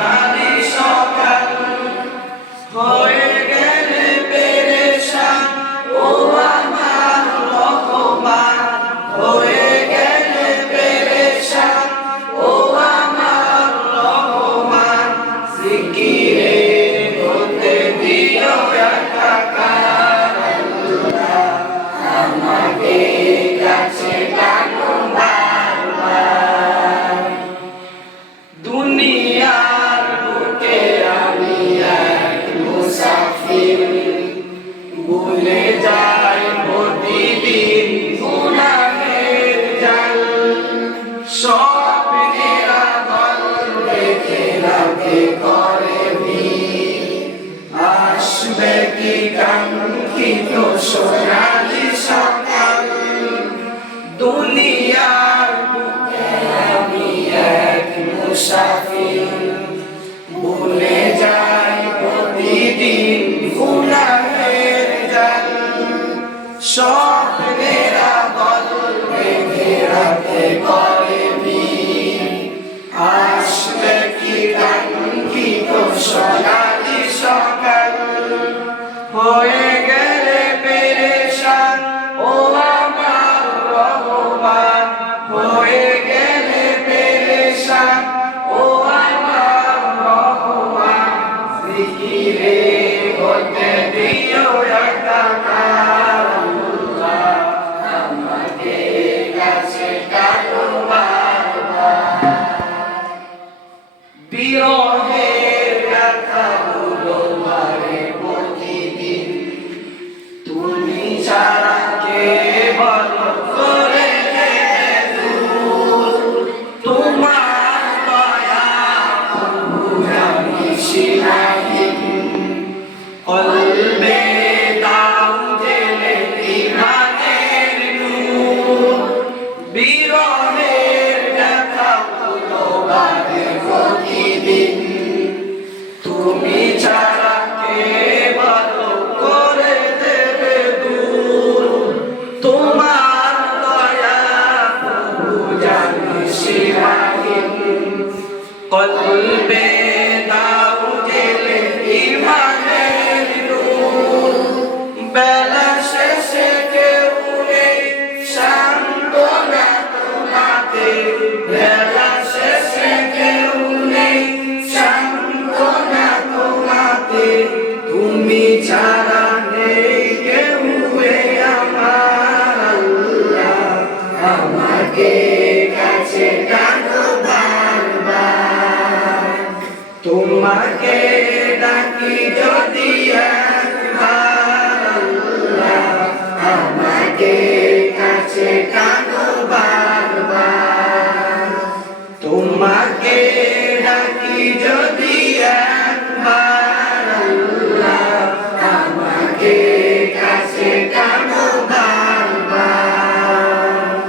সোনালি সকাল হয়ে গেলে পেরেশান ও আমার রহমান হয়ে গেলে পেরেশান ও আমার রহমান জিকিরে হতে দিও একাকার আল্লাহ আমাকে কাছে টানো বারবার দুনিয়ার বুকে আমি এক মুসাফির ভুলে যাই প্রতিদিন গুনাহের জাল স্বপ্নেরা দল রেখে রাখে করে ভিড় আসবে কি কাঙ্ক্ষিত সোনালি সকাল দুনিয়ার বুকে আমি এক মুসাফির ভুলে যাই প্রতিদিন গুনাহের জাল স্বপ্নেরা দল বেঁধে রাতে করে ভিড় আসবে কি কাঙ্ক্ষিত সোনালি সকাল হয়ে গেলে পেরেশান ও আমার রহমান হয়ে গেলে পেরেশান ও আমার রহমান জিকিরে হতে দিও একাকার আল্লাহ আমাকে কাছে টানো বারবার বিরহের ব্যথাগুলো মারে প্রতিদিন তুমি ছাড়া কে ভালো করে দেবে দূর তোমার দয়া আমি সীমাহীন কলবে দাও জেলে ইমানের নূর বিরহের ব্যথাগুলো বাড়ে প্রতিদিন তুমি ছাড়া কে ভালো করে দেবে দূর তোমার দয়া জানি সীমাহীন কলবে দাও জেলে ইমানের নূর বেলা শেষে কেউ নেই সান্ত্বনা তোমাতে বেলা শেষে কেউ নেই সান্ত্বনা তোমাতে তুমি ছাড়া নেই কেউ আমার আল্লাহ আমাকে কাছে টানো বারবার তোমাকে ডাকি যদি